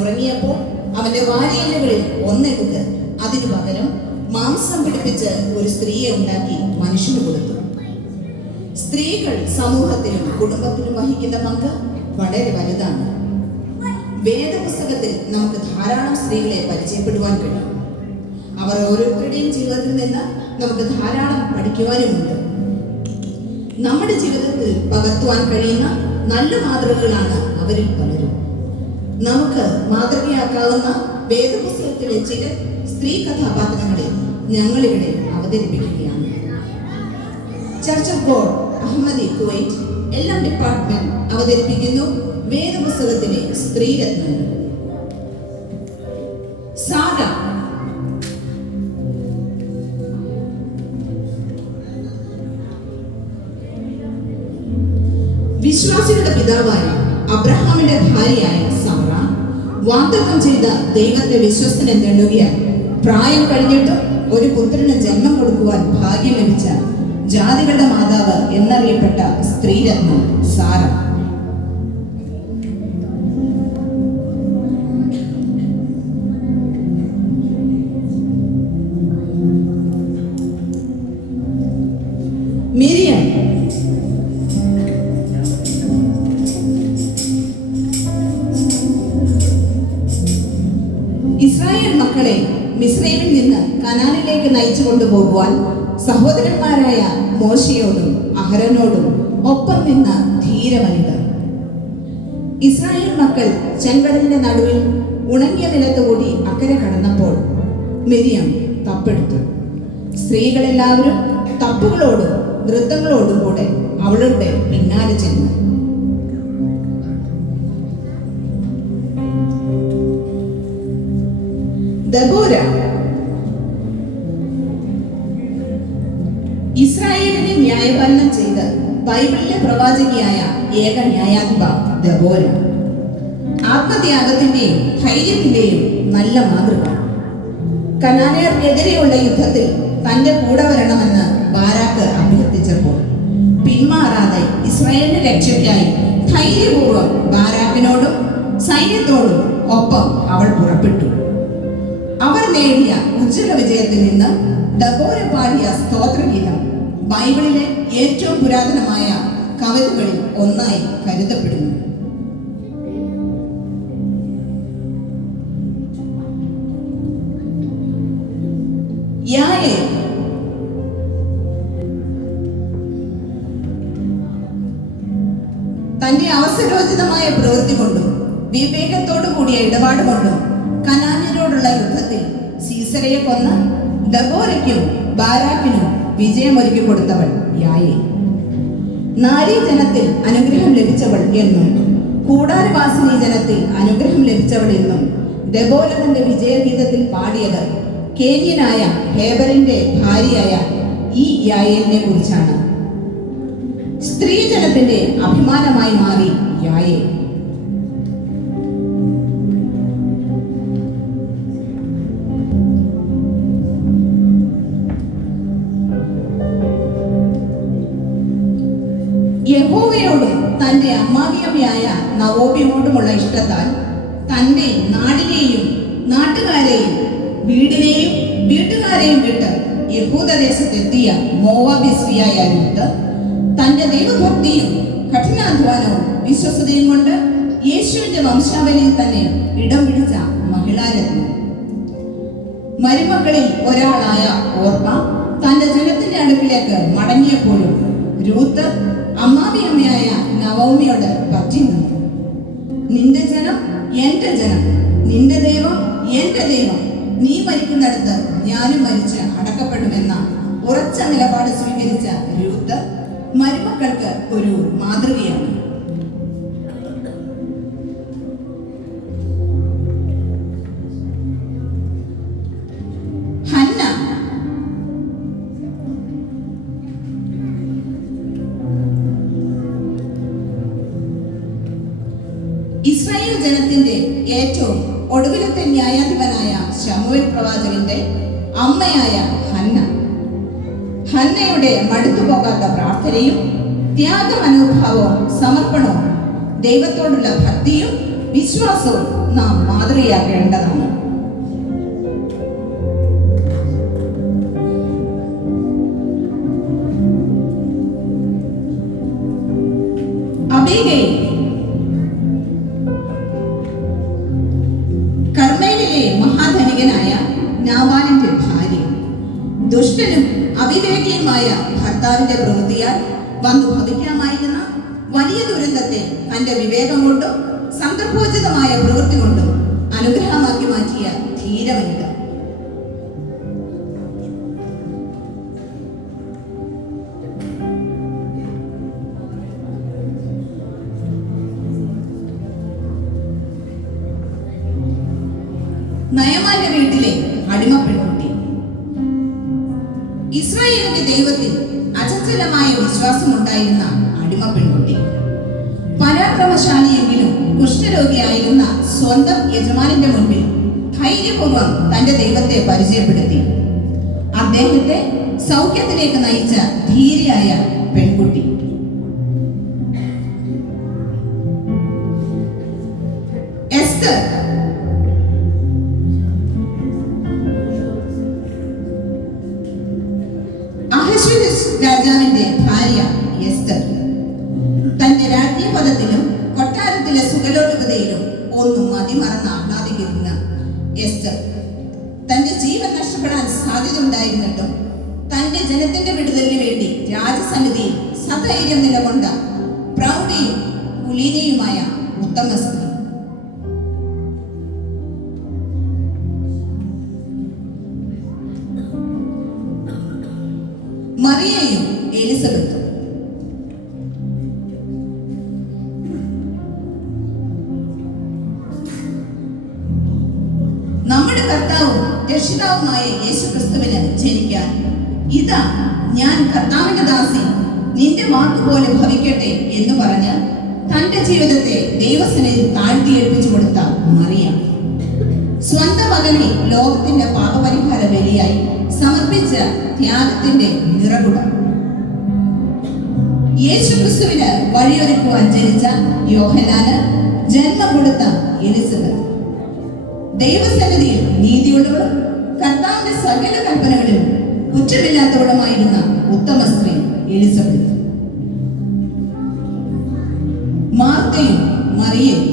ഉറങ്ങിയപ്പോൾ അവന്റെ വാരിയലുകളിൽ ഒന്നെടുത്ത് അതിനു പകരം മാംസം പിടിപ്പിച്ച് ഒരു സ്ത്രീയെ ഉണ്ടാക്കി മനുഷ്യന് കൊടുത്തു. സ്ത്രീകൾ സമൂഹത്തിലും കുടുംബത്തിലും വഹിക്കുന്ന പങ്ക് വളരെ വലുതാണ്. വേദപുസ്തകത്തിൽ നമുക്ക് ധാരാളം സ്ത്രീകളെ പരിചയപ്പെടുവാൻ കഴിയും. അവർ ഓരോരുത്തരുടെയും ജീവിതത്തിൽ നിന്ന് നമുക്ക് ധാരാളം പഠിക്കുവാനുമുണ്ട്. നമ്മുടെ ജീവിതത്തിൽ പകർത്തുവാൻ കഴിയുന്ന നല്ല മാതൃകകളാണ് അവരിൽ പലരും. നമുക്ക് മാതൃകയാക്കാവുന്ന വേദപുസ്തകത്തിലെ ചില സ്ത്രീ കഥാപാത്രങ്ങളെ ഞങ്ങളിവിടെ അവതരിപ്പിക്കുകയാണ്. Church of God Ahmadi Kuwait എല്ലാം ഡിപ്പാർട്ട്മെന്റ് അവതരിപ്പിക്കുന്നു വേദപുസ്തകത്തിലെ സ്ത്രീരത്നങ്ങൾ. സാര. വിശ്വാസികളുടെ പിതാവായ അബ്രഹാമിന്റെ ഭാര്യയായ സാറ വാഗ്ദത്തം ചെയ്ത ദൈവത്തെ വിശ്വസ്തനെന്ന് എണ്ണുകയാൽ പ്രായം കഴിഞ്ഞിട്ട് ഒരു പുത്രന് ജന്മം കൊടുക്കുവാൻ ഭാഗ്യം ലഭിച്ച ജാതികളുടെ മാതാവ് എന്നറിയപ്പെട്ട സ്ത്രീരത്നം സാറ. മിരിയം. ഇസ്രായേൽ മക്കളെ മിസ്രൈമിൽ നിന്ന് കനാനിലേക്ക് നയിച്ചു കൊണ്ടുപോകുവാൻ സഹോദരന്മാരായ മോശയോടും അഹരോനോടും ഒപ്പം നിന്ന ധീരവനിത. ഇസ്രായേൽ മക്കൾ ചെങ്കടലിന്റെ നടുവിൽ ഉണങ്ങിയ നിലത്തുകൂടി അക്കരെ കടന്നപ്പോൾ മിരിയം തപ്പെടുത്തു. സ്ത്രീകളെല്ലാവരും തപ്പുകളോടും നൃത്തങ്ങളോടും കൂടെ അവളുടെ പിന്നാലെ ചെന്നു. ദബോര. ഇസ്രായേലിനെ ന്യായപാലനം ചെയ്ത് ബൈബിളിലെ പ്രവാചകിയായ ഏക ന്യായാധിപ ദബോര. ആത്മത്യാഗത്തിന്റെയും ധൈര്യത്തിന്റെയും നല്ല മാതൃക. കനാന്യർക്കെതിരെയുള്ള യുദ്ധത്തിൽ തന്റെ കൂടെ വരണമെന്ന് ബാരാക്ക് അഭ്യർത്ഥിച്ചപ്പോൾ പിന്മാറാതെ ഇസ്രായേലിന്റെ രക്ഷയ്ക്കായി ധൈര്യപൂർവ്വം ബാരാക്കിനോടും സൈന്യത്തോടും ഒപ്പം അവൾ പുറപ്പെട്ടു. അവർ നേടിയ ഉജ്ജ്വല വിജയത്തിൽ നിന്ന് ദബോര പാടിയ സ്തോത്രഗീതം ബൈബിളിലെ ഏറ്റവും പുരാതനമായ കവിതകളിൽ ഒന്നായി കരുതപ്പെടുന്നു. യായേ. തന്റെ അവസരോചിതമായ പ്രവൃത്തി കൊണ്ടും വിവേകത്തോടു കൂടിയ ഇടപാട് കൊണ്ടും കനാന്യരോടുള്ള യുദ്ധത്തിൽ സീസരയെ കൊന്ന ദബോരയ്ക്കും ബാരാക്കിനും വിജയമൊരുക്കി കൊടുത്തവൾ യായേ. നാരീജനത്തിൽ അനുഗ്രഹം ലഭിച്ചവൾ എന്നും കൂടാരവാസിനി ജനത്തിൽ അനുഗ്രഹം ലഭിച്ചവൾ എന്നും ദബോര തന്റെ വിജയഗീതത്തിൽ പാടിയത് കേന്യനായ ഹേബറിന്റെ ഭാര്യയായ ഈ യായേലിനെ കുറിച്ചാണ്. സ്ത്രീജനത്തിന്റെ അഭിമാനമായി മാറി യായേ. യഹോവയോടും തന്റെ അമ്മാവിയമ്മയായ നവോമിയോടുമുള്ള ഇഷ്ടത്താൽ തന്റെ നാടിനെയും നാട്ടുകാരെയും വീടിനെയും വീട്ടുകാരെയും വിട്ട് യഹൂദദേശത്തെത്തിയ മോവാബി സ്ത്രീയായ രൂത്ത് തന്റെ ദൈവഭക്തിയും കഠിനാധ്വാനവും വിശ്വസതയും കൊണ്ട് യേശുവിന്റെ വംശാവലിയിൽ തന്നെ ഇടം പിടിച്ച മഹിളാരത്നം. മരുമക്കളിൽ ഒരാളായ ഓർപ്പ തന്റെ ജനത്തിന്റെ അടുക്കിലേക്ക് മടങ്ങിയപ്പോഴും രൂത്ത് അമ്മാവിയമ്മയായ നവോമിയോട് പറ്റി നിന്നു. നിന്റെ ജനം എന്റെ ജനം, നിന്റെ ദൈവം എന്റെ ദൈവം, നീ മരിക്കുന്നിടത്ത് ഞാനും മരിച്ച് അടക്കപ്പെടുമെന്ന ഉറച്ച നിലപാട് സ്വീകരിച്ച രൂത്ത് മരുമക്കൾക്ക് ഒരു മാതൃകയാണ്. ഹന്ന. ഇസ്രായേൽ ജനത്തിന്റെ ഏറ്റവും ഒടുവിലത്തെ ന്യായാധിപനായ ശമൂവേൽ പ്രവാചകന്റെ അമ്മയായ ഹന്ന. ഹന്നയുടെ മടുത്തുപോകാത്ത പ്രാർത്ഥനയും ത്യാഗമനോഭാവവും സമർപ്പണവും ദൈവത്തോടുള്ള ഭക്തിയും വിശ്വാസവും നാം മാതൃക മാതൃകയാക്കേണ്ടതാണ്. അബീഗയിൽ കർമ്മേലിലെ മഹാധനികനായ നാബാലിന്റെ ഭാര്യ, ദുഷ്ടനും അവിവേകിയുമായ ഭർത്താവിന്റെ പ്രവൃത്തിയാൽ വന്നു ഭവിക്കാമായിരുന്ന വലിയ ദുരന്തത്തെ തന്റെ വിവേകം കൊണ്ടും സന്ദർഭോചിതമായ പ്രവൃത്തി കൊണ്ടും അനുഗ്രഹമാക്കി മാറ്റിയ ധീരവനിത. നയമാന്റെ വീട്ടിലെ അടിമ പെൺകുട്ടി. ഇസ്രായേലിന്റെ ദൈവത്തിൽ അചഞ്ചലമായ വിശ്വാസമുണ്ടായിരുന്ന അടിമ പെൺകുട്ടി. പരാക്രമശാലിയെങ്കിലും കുഷ്ഠരോഗിയായിരുന്ന സ്വന്തം യജമാനന്റെ മുൻപിൽ ധൈര്യപൂർവ്വം തന്റെ ദൈവത്തെ പരിചയപ്പെടുത്തി. അദ്ദേഹത്തെ സൗഖ്യത്തിലേക്ക് നയിച്ച ധീരയായ പെൺകുട്ടി. എസ്തർ രാജാവിന്റെ ഭാര്യ എസ്തർ. തന്റെ രാജ്ഞിപദത്തിലും കൊട്ടാരത്തിലെ സുഖലോലുപതയിലും ഒന്നും മതിമറന്ന് ആഹ്ലാദിക്കുന്ന എസ്തർ തന്റെ ജീവൻ നഷ്ടപ്പെടാൻ സാധ്യത ഉണ്ടായിരുന്നിട്ടും തന്റെ ജനത്തിന്റെ വിടുതലിന് വേണ്ടി രാജസന്നിധിയിൽ സധൈര്യം നിലകൊണ്ട പ്രൗഢിയും കുലീനയുമായ ഉത്തമ സ്ത്രീ. മറിയയും എലിസബത്തും. നമ്മുടെ കർത്താവും രക്ഷിതാവുമായ യേശുക്രിസ്തുവിന് ജനിക്കാൻ, ഇതാ ഞാൻ കർത്താവിന്റെ ദാസി, നിന്റെ വാക്കുപോലെ ഭവിക്കട്ടെ എന്ന് പറഞ്ഞ് തന്റെ ജീവിതത്തെ ദൈവസന്നിധിയിൽ താഴ്ത്തിയേൽപ്പിച്ചു കൊടുത്ത മറിയ, സ്വന്തം മകനെ ലോകത്തിന്റെ പാപപരിഹാര ബലിയായി സമർപ്പിച്ച ത്യാഗത്തിന്റെ നിറകുടം. യേശുക്രിസ്തുവിന് വഴിയൊരുക്കുവാൻ ജനിച്ച യോഹന്നാന് ജന്മം കൊടുത്ത എലിസബത്ത്, ദൈവസന്നിധിയിൽ നീതിയുള്ളവളും കർത്താവിന്റെ സകല കൽപ്പനകളിലും കുറ്റമില്ലാത്തവളുമായിരുന്ന ഉത്തമ സ്ത്രീ എലിസബത്ത്. മാർത്തയും മറിയയും.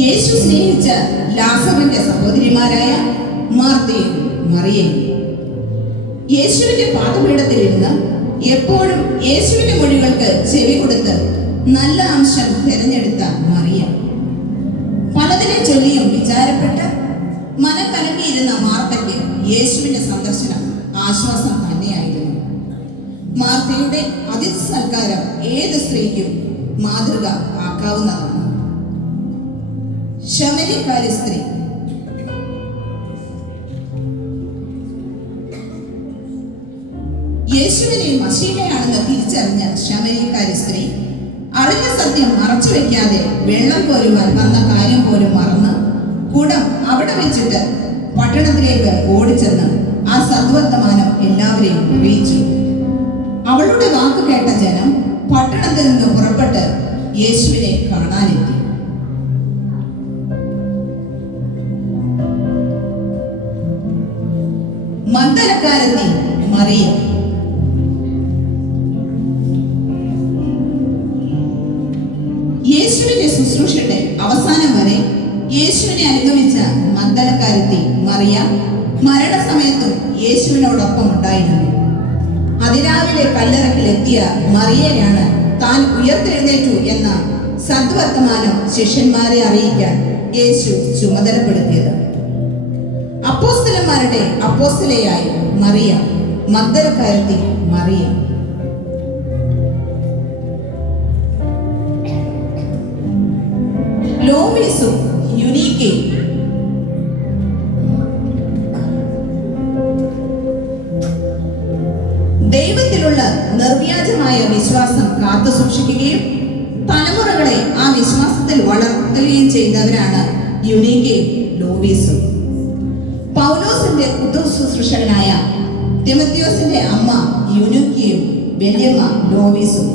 യേശു സ്നേഹിച്ച ലാസറിന്റെ സഹോദരിമാരായ മാർത്തയും മറിയയും. യേശുവിന്റെ പാദപീഠത്തിലിരുന്ന് എപ്പോഴും യേശുവിന്റെ മൊഴികൾക്ക് ചെവി കൊടുത്ത് നല്ല അംശം തിരഞ്ഞെടുത്ത മറിയ. പലതിനെ ചൊല്ലിയും വിചാരപ്പെട്ട് മനക്കലങ്ങിയിരുന്ന മാർത്തയ്ക്ക് യേശുവിന്റെ സന്ദർശനം ആശ്വാസം തന്നെയായിരുന്നു. മാർത്തയുടെ അതിഥി സൽക്കാരം ഏത് സ്ത്രീക്കും മാതൃക ആക്കാവുന്നതാണ്. ശമരിക്കാരി സ്ത്രീ. യേശുവിനെ മശീഹയാണെന്ന് തിരിച്ചറിഞ്ഞ ശമരിക്കാരി സ്ത്രീ അറിഞ്ഞ സത്യം മറച്ചു വെക്കാതെ വെള്ളം കോരുവാൻ വന്ന കാര്യം പോലും മറന്ന് കുടം അവിടെ വെച്ചിട്ട് പട്ടണത്തിലേക്ക് ഓടിച്ചെന്ന് ആ സദ്വർത്തമാനം എല്ലാവരെയും അറിയിച്ചു. അവളുടെ വാക്ക് കേട്ട ജനം പട്ടണത്തിൽ നിന്ന് പുറപ്പെട്ട് യേശുവിനെ കാണാനെത്തി. മഗ്ദലക്കാരത്തി മറിയ. യേശുവിന്റെ ശുശ്രൂഷയുടെ അവസാനം വരെ യേശുവിനെ അനുഗമിച്ച മഗ്ദലക്കാരത്തി മറിയ മരണസമയത്തും യേശുവിനോടൊപ്പം ഉണ്ടായിരുന്നു. അതിരാവിലെ കല്ലറക്കിലെത്തിയ മറിയയാണ് താൻ ഉയർത്തെഴുന്നേറ്റു എന്ന സദ്വർത്തമാനം ശിഷ്യന്മാരെ അറിയിക്കാൻ യേശു ചുമതലപ്പെടുത്തിയത്. അപ്പോസ്തലന്മാരുടെ അപ്പോസ്തലയായി മറിയ, മഗ്ദലക്കാരത്തി മറിയ. ലോവീസും യുനീക്കയും. ദൈവത്തിലുള്ള നിർവ്യാജമായ വിശ്വാസം കാത്തു സൂക്ഷിക്കുകയും തലമുറകളെ ആ വിശ്വാസത്തിൽ വളർത്തുകയും ചെയ്തവരാണ് യുനീക്കയും ലോവീസും. പൗലോസിന്റെ ശുശ്രൂഷകനായ തിമോഥെയോസിന്റെ അമ്മ യുനീക്കയും വല്യമ്മ ലോവീസും.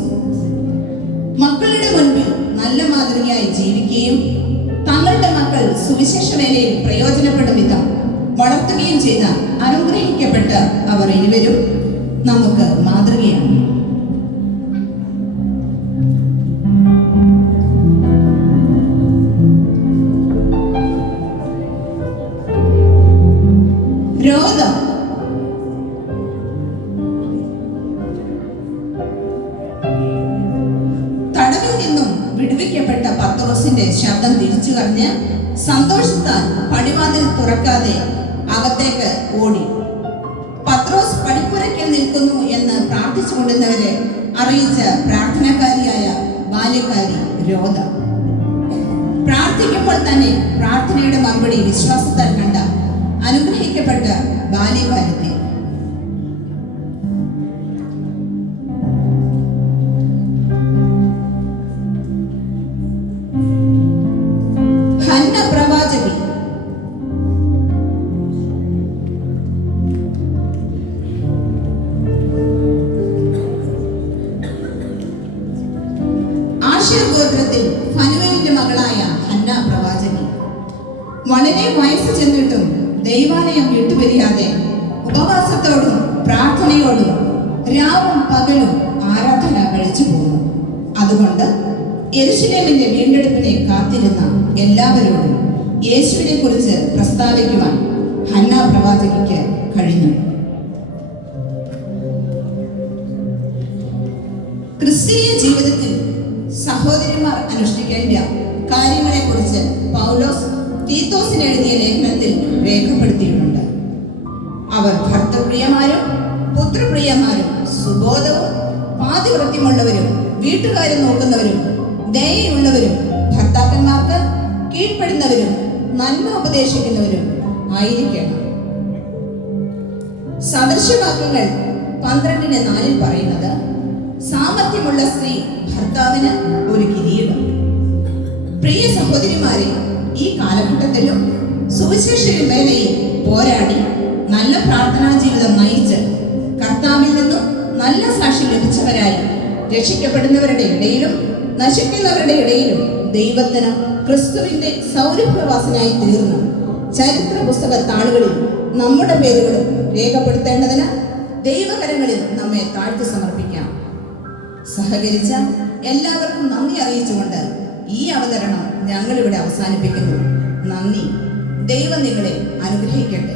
അനുസൃതമായി ജീവിക്കുകയും തങ്ങളുടെ മക്കൾ സുവിശേഷ വേലയിൽ പ്രയോജനപ്പെടും വിധം വളർത്തുകയും ചെയ്ത അനുഗ്രഹിക്കപ്പെട്ട അവർ ഇരുവരും നമുക്ക് മാതൃകയാണ്. രോധം. തടവിൽ നിന്നും വിടുവിക്കപ്പെട്ട പത്രോസിന്റെ ശബ്ദം തിരിച്ചു കറിഞ്ഞ് സന്തോഷത്താൽ പടിവാതിൽ തുറക്കാതെ അകത്തേക്ക് ഓടി. പത്രോസ് പടിപ്പുരയ്ക്കൽ നിൽക്കുന്നു എന്ന് പ്രാർത്ഥിച്ചുകൊണ്ടിരുന്നവരെ അറിയിച്ച പ്രാർത്ഥനക്കാരിയായ ബാല്യക്കാരി രോധ. പ്രാർത്ഥിക്കുമ്പോൾ തന്നെ പ്രാർത്ഥനയുടെ മറുപടി വിശ്വാസത്താൽ കണ്ട അനുഗ്രഹിക്കപ്പെട്ട ബാല്യകാര്യത്തെ. ഹന്ന പ്രവാചകി. ആശേർ ഗോത്രത്തിൽ ഫനുവേലിന്റെ മകളായ ഹന്ന പ്രവാചകി വളരെ വയസ്സ് ചെന്നിട്ടും ദൈവാലയം വിട്ടുപിരിയാതെ ഉപവാസത്തോടും പ്രാർത്ഥനയോടും രാവും പകലും ആരാധന കഴിച്ചു പോകുന്നു. അതുകൊണ്ട് യെരൂശലേമിന്റെ വീണ്ടെടുപ്പിനെ കാത്തിരുന്ന എല്ലാവരോടും യേശുവിനെ കുറിച്ച് പ്രസ്താവിക്കുവാൻ ഹന്ന പ്രവാചകിക്ക് കഴിഞ്ഞു. ക്രിസ്തീയ ജീവിതത്തിൽ സഹോദരിമാർ അനുഷ്ഠിക്കേണ്ട കാര്യങ്ങളെ കുറിച്ച് പൗലോസ് തീത്തോസിന് എഴുതിയ ലേഖനത്തിൽ രേഖപ്പെടുത്തിയിട്ടുണ്ട്. അവർ ഭർത്തൃപ്രിയമാരും പുത്രപ്രിയമാരും സുബോധവും പാതിവൃത്യമുള്ളവരും വീട്ടുകാരെ നോക്കുന്നവരും ദയയുള്ളവരും ഭർത്താക്കന്മാർക്ക് കീഴ്പ്പെടുന്നവരും നന്മ ഉപദേശിക്കുന്നവരും ആയിരിക്കണം. സദൃശവാക്യങ്ങൾ 12:4 പറയുന്നത്, സാമർത്ഥ്യമുള്ള സ്ത്രീ ഭർത്താവിന് ഒരു കിരീടം. പ്രിയ സഹോദരിമാരെ, ഈ കാലഘട്ടത്തിലും സുവിശേഷ വേലയിൽ പോരാടി നല്ല പ്രാർത്ഥനാ ജീവിതം നയിച്ച് കർത്താവിൽ നിന്നും നല്ല സാക്ഷി ലഭിച്ചവരായി രക്ഷിക്കപ്പെടുന്നവരുടെ ഇടയിലും നശിക്കുന്നവരുടെ ഇടയിലും ദൈവത്തിന് ക്രിസ്തുവിന്റെ സൗരഭ്യവാസനായി തീർന്ന ചരിത്ര പുസ്തക താളുകളിൽ നമ്മുടെ പേരുകളും രേഖപ്പെടുത്തേണ്ടതിന് ദൈവകരങ്ങളിൽ നമ്മെ താഴ്ത്തി സമർപ്പിക്കാം. സഹകരിച്ച എല്ലാവർക്കും നന്ദി അറിയിച്ചുകൊണ്ട് ഈ അവതരണം ഞങ്ങളിവിടെ അവസാനിപ്പിക്കുന്നു. നന്ദി. ദൈവം നിങ്ങളെ അനുഗ്രഹിക്കട്ടെ.